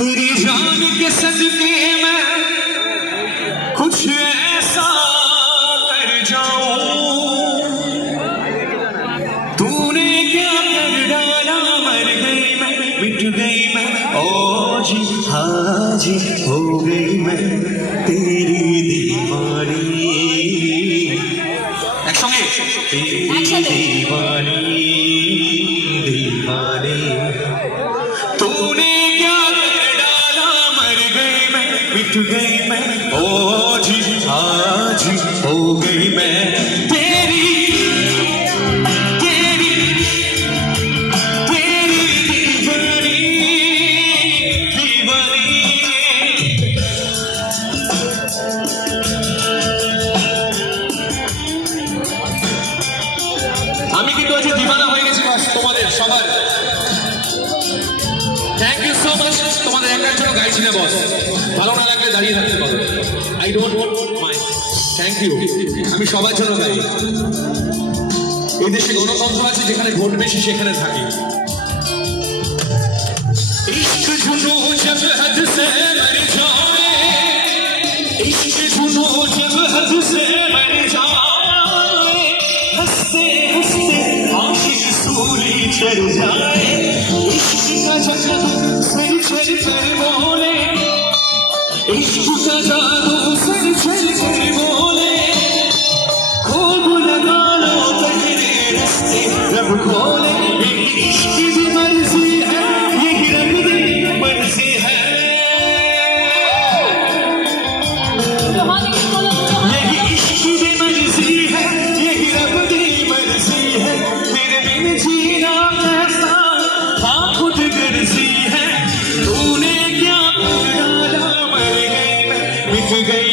तेरी जान के सदके मैं कुछ ऐसा कर जाऊं, तूने क्या कर डाला, मर गई मैं, मिट गई मैं, ओ जी हाँ जी हो गई मैं तेरी दीवानी, एक संगे तेरी दीवानी दीवानी, तूने क्या कर डाला, मर गई मैं, मिट गई मैं, ओ जी आज हो गई मैं तेरी तेरी तेरी दीवानी दीवानी। আমি কিন্তু আজ দিবানা হয়ে গেছি তোমাদের সবার। Thank you so much. তোমাদের একার জন্য গাইছি না বস, ভালো না লাগলে দাঁড়িয়ে থাকতে পারো, I don't mind. Thank you. আমি সবার জন্য গাই। এই দেশে গণতন্ত্র আছে, যেখানে ভোট বেশি সেখানে থাকি। इश्क जुनू जब हद से मर जाए, इश्क जुनू जब हद से मर जाए, हंसते हंसते आशिक सूली चढ़ जाए, इश्क का जादू सर चढ़ कर बोले, इश्क का जादू सर चढ़ कर बोले, खूब लगा लो पहले रस्ते रब खोले, इश्क की मर्जी है यही रब दी मर्जी है, यही इश्क की मर्जी है यही रब दी मर्जी है, तेरे बिन जीना कैसा हाँ खुद गर्जी है, तूने क्या कर डाला, मर गई मैं, मिट गई